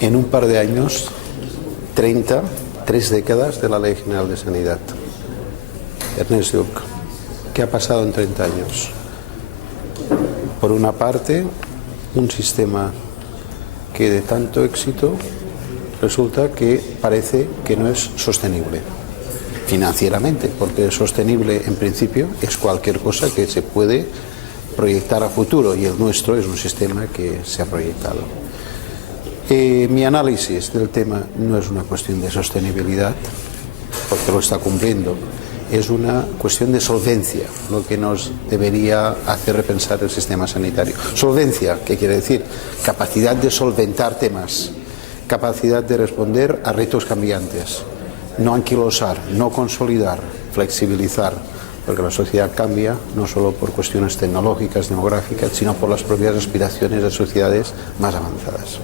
en un par de años 3 décadas de la Ley General de Sanidad. Ernest Lluch, ¿qué ha pasado en 30 años? Por una parte, un sistema que de tanto éxito resulta que parece que no es sostenible financieramente, porque sostenible en principio es cualquier cosa que se puede proyectar a futuro, y el nuestro es un sistema que se ha proyectado. Mi análisis del tema no es una cuestión de sostenibilidad, porque lo está cumpliendo, es una cuestión de solvencia, lo que nos debería hacer repensar el sistema sanitario. Solvencia, ¿qué quiere decir? Capacidad de solventar temas, capacidad de responder a retos cambiantes, no anquilosar, no consolidar, flexibilizar, porque la sociedad cambia no solo por cuestiones tecnológicas, demográficas, sino por las propias aspiraciones de sociedades más avanzadas.